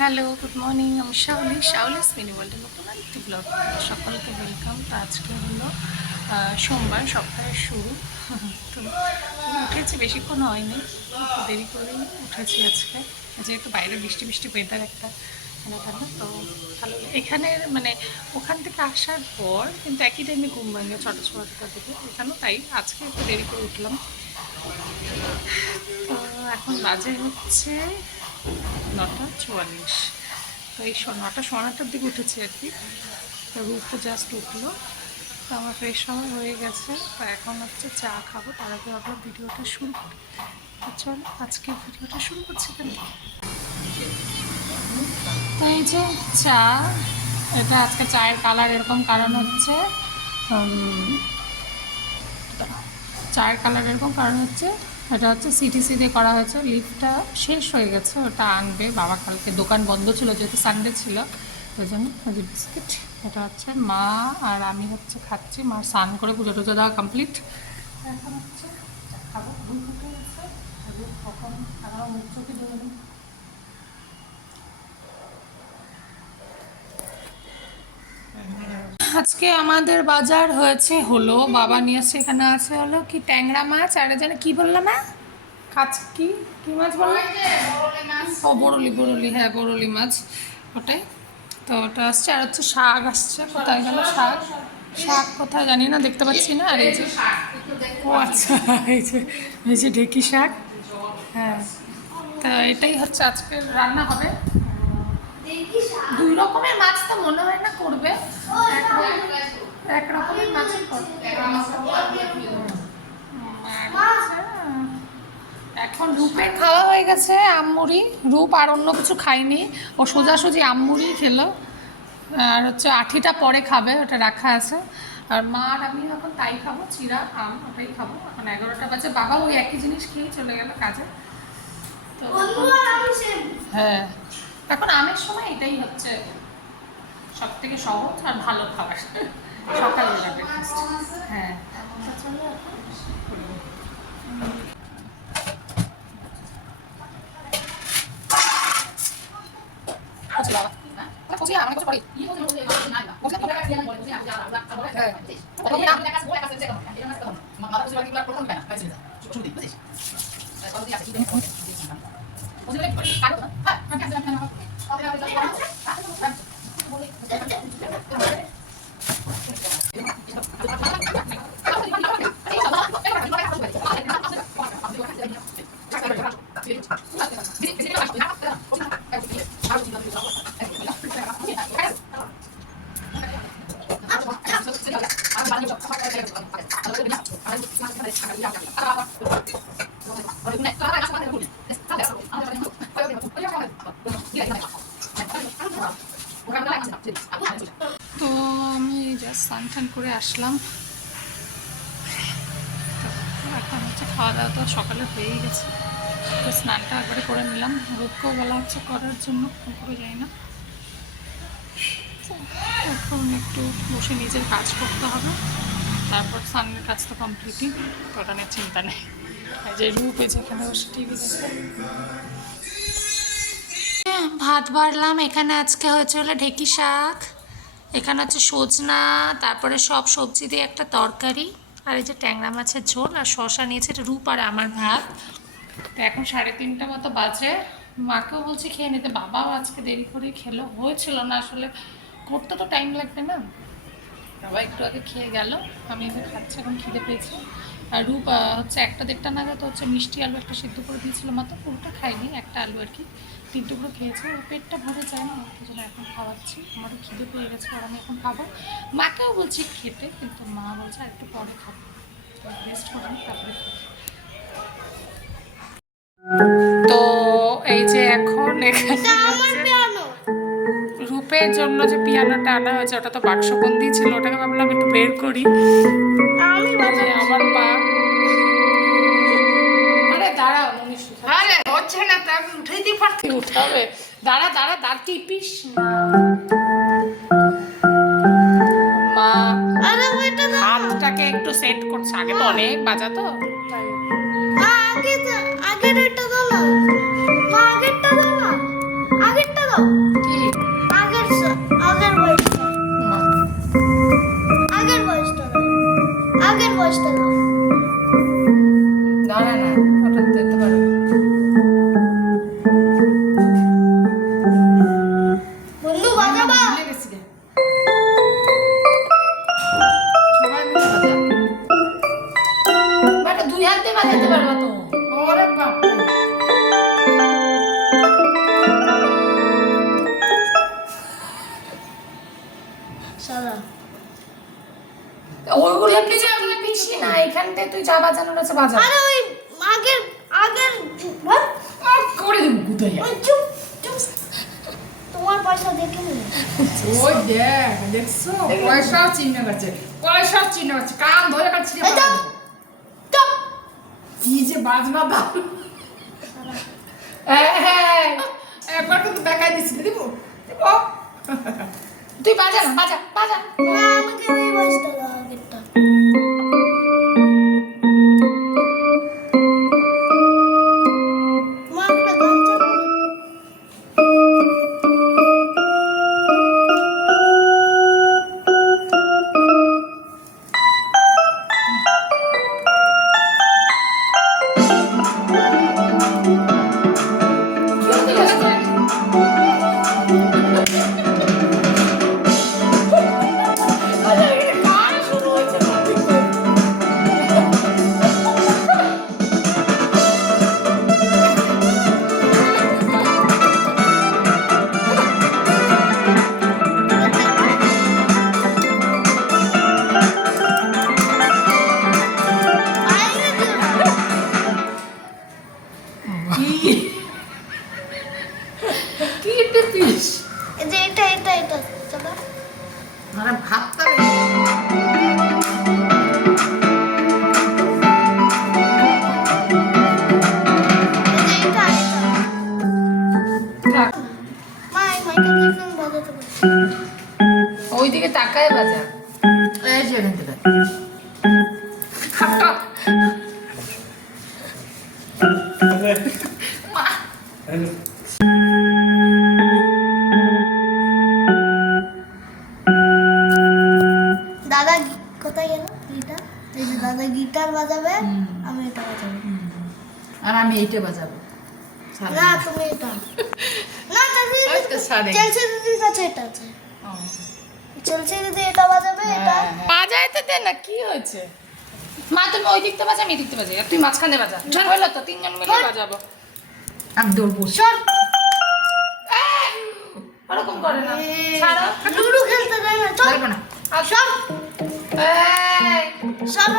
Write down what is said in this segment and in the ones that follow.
Hello, good morning. আমি শাওলিস mini ওয়ার্ল্ডের নতুন আরেকটি ব্লগ। সকলকে ওয়েলকাম। তো আজকে হলো সোমবার, সপ্তাহের শুরু। তো উঠেছি, বেশিক্ষণ হয়নি, একটু দেরি করেই উঠেছি আজকে, যেহেতু বাইরে বৃষ্টি বৃষ্টি ওয়েদার একটা ঠান্ডা। তো ভালো এখানে মানে ওখান থেকে আসার পর কিন্তু একই টাইমে ঘুম ভাঙে, 6টার দিকে। এখানেও তাই, আজকে একটু দেরি করে উঠলাম। তো এখন বাজে হচ্ছে 9:44। তো এই 9:15টার দিকে উঠেছি আর কি। তো রূপও জাস্ট উঠলো, তো আমার ফ্রেশ হওয়া হয়ে গেছে। তো এখন হচ্ছে চা খাবো, তার আগে আবার ভিডিওটা শুরু করি। তো চলো আজকে ভিডিওটা শুরু করছি তাহলে। তো এই যে চা, এটা আজকে চায়ের কালার এরকম, কারণ হচ্ছে এটা হচ্ছে সিটিসি দিয়ে করা হয়েছে। লিফটটা শেষ হয়ে গেছে, ওটা আনবে বাবা কালকে, দোকান বন্ধ ছিল যেহেতু সানডে ছিল, ওই জন্য বিস্কিট। এটা হচ্ছে মা আর আমি হচ্ছে খাচ্ছি। মা স্নান করে পুজো টুজো দেওয়া কমপ্লিট। এখন হচ্ছে খাবো। মুখ চোখে ধরে নিই। আজকে আমাদের বাজার হয়েছে হলো, বাবা নিয়ে এসে, এখানে আছে হলো কি ট্যাংরা মাছ, আর যেন কি বললাম না, কি কি মাছ বললাম? ও বরলি, হ্যাঁ বরলি মাছ, ওটাই। তো ওটা আসছে, আর হচ্ছে শাক আসছে। কোথায় গেল শাক? শাক কোথায় জানি না, দেখতে পাচ্ছি না। আর এই যে, ও আচ্ছা, এই যে ঢেঁকি শাক। হ্যাঁ, তা এটাই হচ্ছে আজকে রান্না হবে। দুই রকমের মাছ তো মনে হয় না করবে, এক রকমের মাছ করবে। এখন রূপের খাওয়া হয়ে গেছে আমমুড়ি। রূপ আর অন্য কিছু খায়নি, ও সোজাসুজি আমমুড়ি খেলো। আর হচ্ছে আঠিটা পরে খাবে, ওটা রাখা আছে। আর মা আর আমি এখন তাই খাবো, চিরা আম, ওটাই খাবো। এখন 11টা বাজে, বাবা ওই একই জিনিস খেয়েই চলে গেল কাজে। তো হ্যাঁ, এখন আমের সময় এটাই হচ্ছে সব থেকে সহজ আর ভালো খাবার সকালবেলা ব্রেকফাস্ট। হ্যাঁ, তো আমি জাস্ট স্নান টান করে আসলাম। এখন হচ্ছে খাওয়া দাওয়া তো সকালে হয়েই গেছে, তো স্নানটা একবারে করে নিলাম। রোদকেও বলা হচ্ছে করার জন্য, করে যাই না। এখন একটু বসে নিজের কাজ করতে হবে, তারপর স্নানের কাজ তো কমপ্লিটই, ওটা নিয়ে চিন্তা নেই। যে রূপে যেখানে বসে টিভি দেখে। ভাত বাড়লাম, এখানে আজকে হয়েছে হলো ঢেঁকি শাক, এখানে হচ্ছে সজনা, তারপরে সব সবজি দিয়ে একটা তরকারি, আর এই যে ট্যাংরা মাছের ঝোল, আর শশা নিয়েছে। এটা রূপ আর আমার ভাত। তো এখন 3:30 মতো বাজে। মাকেও বলছি খেয়ে নিতে, বাবাও আজকে দেরি করে খেলো, হয়েছিল না আসলে, করতে তো টাইম লাগবে না। বাবা একটু আগে খেয়ে গেল, আমি এখন খাচ্ছি, এখন খিদে পেয়েছি। আর রূপ হচ্ছে 1টা 1:30 নাগাদ হচ্ছে মিষ্টি আলু একটা সিদ্ধ করে দিয়েছিল, মাত্র পুরোটা খাইনি, একটা আলু আর কি, 3 টুকরো খেয়েছে। ওর পেটটা ভরে যায় না, ওর জন্য এখন খাওয়াচ্ছি। আমারও খিদে পেয়ে গেছে, আর আমি এখন খাবো। মাকেও বলছি খেতে, কিন্তু মা বলছে আর একটু পরে খাবো, রেস্ট করে নিই তারপরে খাবো। তো এই যে এখন এখানে রূপের জন্য যে পিয়ানোটা আনা হয়েছে, ওটা তো বাক্সবন্দি ছিল, ওটাকে ভাবলাম একটু বের করি। আমার মা, আরে দাঁড়াও মনীষ, হচ্ছে না তা আমি উঠেই দিই, পারতে উঠাবে, দাঁড়া টিপিস মা। হাতটাকে একটু সেট করছে, আগে তো অনেক বাজা তো কি আগের আগের ভয়েসটা না, আগের ভয়েসটা আগের ভয়েসটা দাঁড়া না, ওটা দিতে পারো। বন্ধু বাজাবা ভুলে গেছি রে। সবাই মিলে বাজা। বাট দুই হাত দিয়ে বাজাতে পারবা তো। ওরে বাপ রে। সাদা ওইগুলো কিছু পিছি না, এখানতে তুই যা বাজানোর আছে বাজা। আরে ওই আগের আগের ভাই আর করে দেব গুদাই। ওই চুপ চুপ তোমার পয়সা দেখে নি ওই দেখ, দেখছো? পয়সা চিহ্ন আছে। পয়সা চিহ্ন আছে। কান ধরে কাটছি রে। এই চুপ চুপ কি যে বাজনা দাও। হ্যাঁ, একবার কিন্তু দেখাই দিছি দিব। দিব। তুই বাজা না, বাজা বাজা। না আমাকে ওই ভয়েসটা দাও আগেরটা তোমার একটা গান চালাও না। বাইরে দিও না। কি টিপিস? এই যে এটা চালা মানে ভাতটা রে। এই যে এটা থাক, মা এই মাইকে দিয়ে আমি বাজাতে পারছি ওইদিকে তাকায় বাজা। এই যে এখান থেকে। দাদা কোথায় গেল গিটার এই যে দাদা গিটার বাজাবে আমি এটা বাজাবো আর আমি এইটা বাজাবো। না তুমি এটা না আচ্ছা, সারে। চেলসি দিদির কাছে এটা আছে চেলসি দিদি এটা বাজাবে এটা বাজাইতে দে না, কি হয়েছে? মা তুমি ওই দিকতে বাজা, আমি এই দিকতে বাজাই, আর তুই মাঝখানে বাজা। হলো তো, তিনজন মিলে বাজাবো। আমি দৌড়বো। শট ওরকম করে না, ছাড়ো। লুডো খেলতে দেয় না চল পারবো না। আর শট এই, শট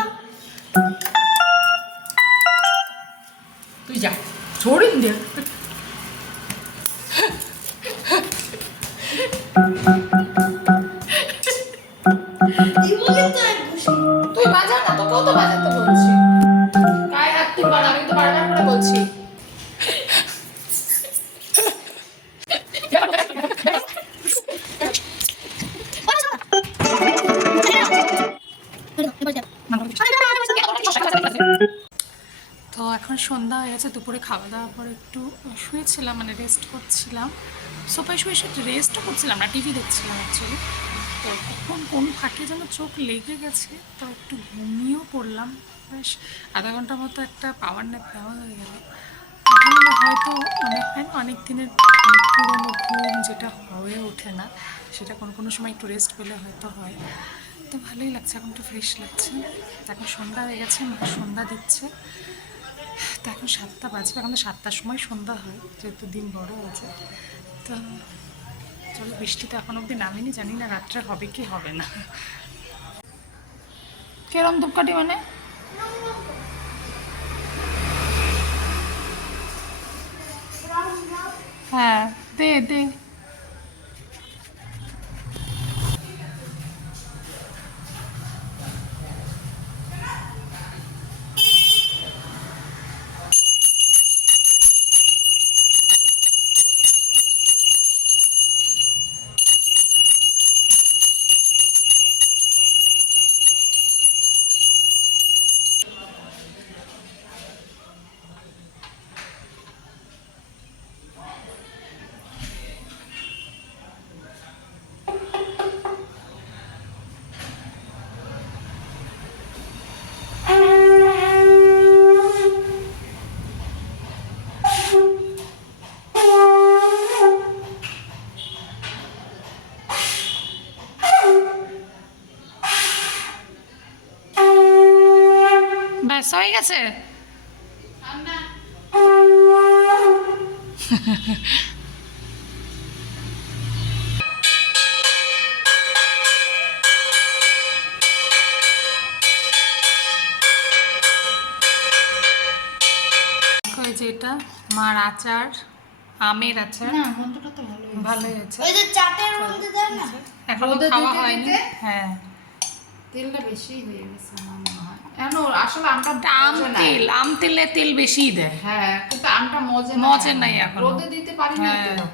তুই যা। ছড়িন দে। দিব কিন্তু এক ঘুষি তুই বাজা না, তোকেও তো বাজাতে বলছি। গায়ে হাত তুলবা না, আমি তো বারবার করে বলছি। তো এখন সন্ধ্যা হয়ে গেছে, দুপুরে খাওয়া দাওয়ার পর একটু শুয়েছিলাম, মানে রেস্ট করছিলাম। সোফায় শুয়ে শুয়ে রেস্টও করছিলাম না, টিভি দেখছিলাম অ্যাকচুয়ালি। তো কখন কোন ফাঁকে যেন চোখ লেগে গেছে, তো একটু ঘুমিয়েও পড়লাম। বেশ আধা ঘন্টার মতো একটা পাওয়ার ন্যাপ নেওয়া হয়ে গেল। ভালো হয়তো অনেক হয় না, অনেক দিনের অনেক পুরোনো ঘুম যেটা হয়ে ওঠে না, সেটা কোনো কোনো সময় একটু রেস্ট পেলে হয়তো হয়। তো ভালোই লাগছে, এখন একটু ফ্রেশ লাগছে। এখন সন্ধ্যা হয়ে গেছে, মা সন্ধ্যা দিচ্ছে। তো এখন 7টা বাজবে, এখন তো 7টার সময় সন্ধ্যা হয়, যেহেতু দিন বড় হয়েছে। তো চলো, বৃষ্টি তো এখন অবধি নামেনি, জানি না রাত্রে হবে কি হবে না। কেরম ধূপকাঠি মানে? হ্যাঁ, দে দে। হয়ে গেছে? এই যে এটা মার আচার, আমের আচার। না বন্ধুটা তো ভালো ভালোই হয়েছে। ওই যে চাটের মধ্যে দেয় না, এখনো রোদে খাওয়া দিতে হয়নি। দিতে? হ্যাঁ, তেলটা বেশি হয়ে গেছে আমার মনে হয়। কেন আসলে আমটা আম মজে নাই। তেল, আম তেলে তেল বেশিই দেয়। হ্যাঁ কিন্তু আমটা মজে নাই এখনো। রোদে দিতে পারি না হ্যাঁ। তো।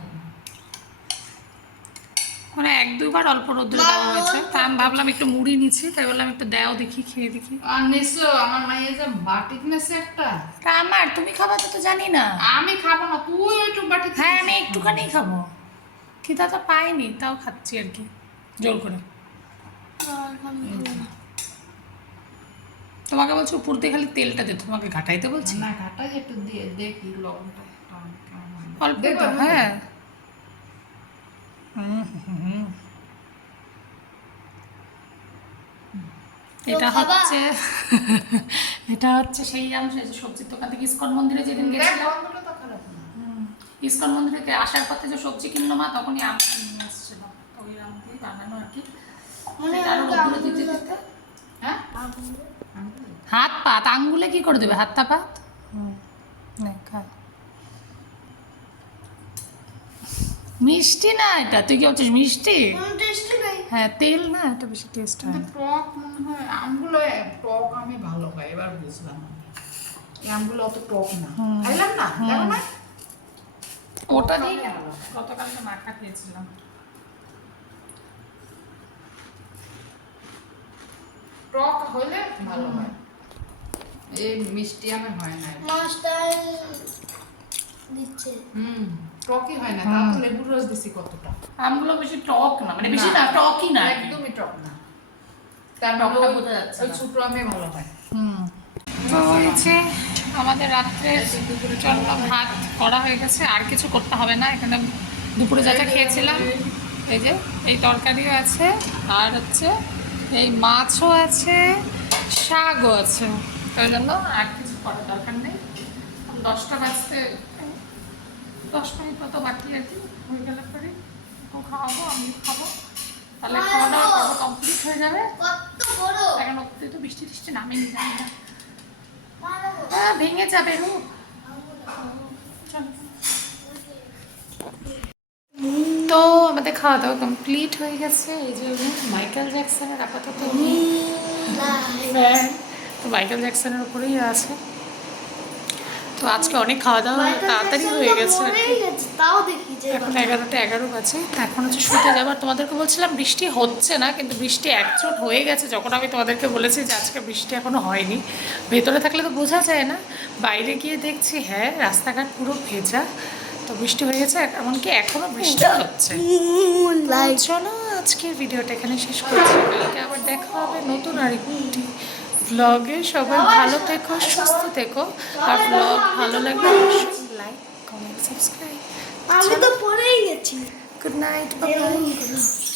মানে 1-2 বার অল্প রোদ্রে দেওয়া হয়েছে, তা আমি ভাবলাম একটু মুড়ি নিচ্ছি, তাই বললাম একটু দেও দেখি, খেয়ে দেখি। আর নিশ্চয় আমার মাইয়ে যে বাটি কিনেছে একটা, তা আমার, তুমি খাবা তো জানি না। আমি খাবো না, তুই একটু বাটি হ্যাঁ, আমি একটুখানি খাবো, খিদা তো পাইনি, তাও খাচ্ছি আর কি জোর করে। তোমাকে বলছি উপর দিয়ে খালি তেলটা দে, তোমাকে ঘাটাইতে বলছি না ঘাটাই একটু দিয়ে দেখি লবণটা কেমন হয়। অল্প দেখো, তো, দেখো। হ্যাঁ। হুম। এটা খাবা? হচ্ছে এটা হচ্ছে সেই আম, সেই যে সবজির দোকান থেকে ইস্কন মন্দিরে যেদিন দেখ, গেছিলাম, গন্ধটা তো খারাপ না। ইস্কন মন্দিরে আসার পথে যে সবজি কিনলো মা, তখনই আম নিয়ে এসেছিল, ওই আম দিয়ে বানানো আর কি। মনে সেটা আরো রোদ্দুরে দিতে দিতে হ্যাঁ হাত পাত, আঙ্গুলে কি করে দেবে, হাতটা পাত। নে, খা। মিষ্টি না এটা, তুই কি বলছিস মিষ্টি? কোনো টেস্টি নেই। হ্যাঁ, তেল না, এটা বেশি টেস্ট হয়। কিন্তু টক মনে হয় আমগুলো, টক আমি ভালো খাই, এবার বুঝলাম এই আমগুলো অত টক না, খাইলাম না, দেখো না ওটা দিয়ে গতকাল তো মাখা খেয়েছিলাম। টক হলে ভালো হয়, এই মিষ্টি আমে হয় না। মাস্টার দিচ্ছে। টকই হয় না, তাও তো লেবুর রস দিছি কতটা। আমগুলো বেশি টক না, মানে বেশি না, টকই না। একদমই টক না, তার টকটা বোঝা যাচ্ছে ওই না। ছোট আমে ভালো হয়। তো হয়েছে আমাদের রাত্রে চললো, ভাত করা হয়ে গেছে, আর কিছু করতে হবে না। এখানে দুপুরে যা যা খেয়েছিলাম, এই যে এই তরকারিও আছে, আর হচ্ছে এই মাছও আছে, শাকও আছে, তাই জন্য আর কিছু করার দরকার নেই। 10টা বাজতে 10 মিনিট মতো বাকি আর কি, হয়ে গেলে পরে ও খাওয়াবো, আমি খাবো, তাহলে খাওয়া দাওয়া পর্ব কমপ্লিট হয়ে যাবে। কত বড় এখন অব্দি তো বৃষ্টি টিষ্টি নামেনি, জানি না। মারো। হ্যাঁ, ভেঙে যাবে রূপ। তো আমাদের খাওয়া দাওয়া কমপ্লিট হয়ে গেছে। এই যে মাইকেল জ্যাকসনের আপাতত ব্যান্ড, তো মাইকেল জ্যাকসনের উপরেই আছে। তো আজকে অনেক খাওয়া দাওয়া তাড়াতাড়ি হয়ে গেছে আর কি। তাও দেখি যে এখন 11টা 11 বাজে, তো এখন হচ্ছে শুতে যাবার। তোমাদেরকে বলছিলাম বৃষ্টি হচ্ছে না, কিন্তু বৃষ্টি একচোট হয়ে গেছে যখন আমি তোমাদেরকে বলেছি যে আজকে বৃষ্টি এখনো হয়নি। ভেতরে থাকলে তো বোঝা যায় না, বাইরে গিয়ে দেখছি হ্যাঁ রাস্তাঘাট পুরো ভেজা, তো বৃষ্টি হয়ে গেছে, এমনকি এখনো বৃষ্টি হচ্ছে। তো চলো আজকের ভিডিওটা এখানে শেষ করছি, কালকে আবার দেখা হবে নতুন আরেকটি ব্লগে। সবাই ভালো থেকো, সুস্থ থেকো, আর ব্লগ ভালো লাগলে অবশ্যই লাইক, কমেন্ট, সাবস্ক্রাইব। আমি তো পড়েই গেছি। Good night, bye bye.